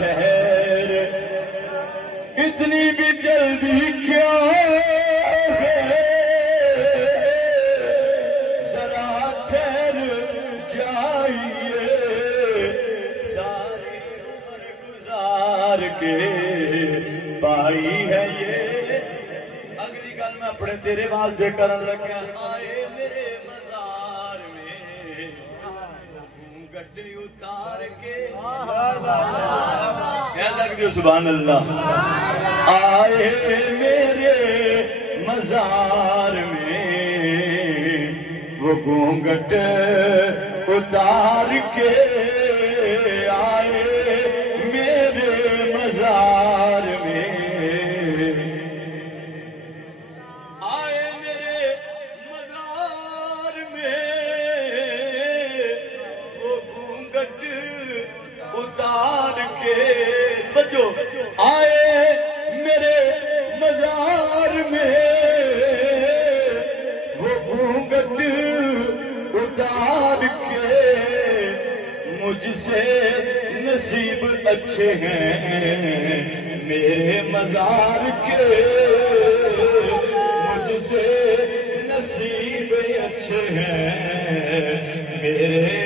ٹھہر اتنی بھی جلدی کیا ہے ذرا ٹھہر جائیے ساری عمر گزار کے پائی ہے یہ اگلی گل میں اپنے تیرے واسطے کرن لگا آئے میرے مزار میں گھونگھٹ اتار کے کہہ سکتے ہو سبحان اللہ آئے میرے مزار میں وہ گھونگھٹ اتار کے آئے میرے مزار میں آئے میرے مزار میں وہ گھونگھٹ اتار کے سمجھو آئے میرے مزار میں وہ گھونگھٹ اتار کے مجھ سے نصیب اچھے ہیں میرے مزار کے مجھ سے نصیب اچھے ہیں میرے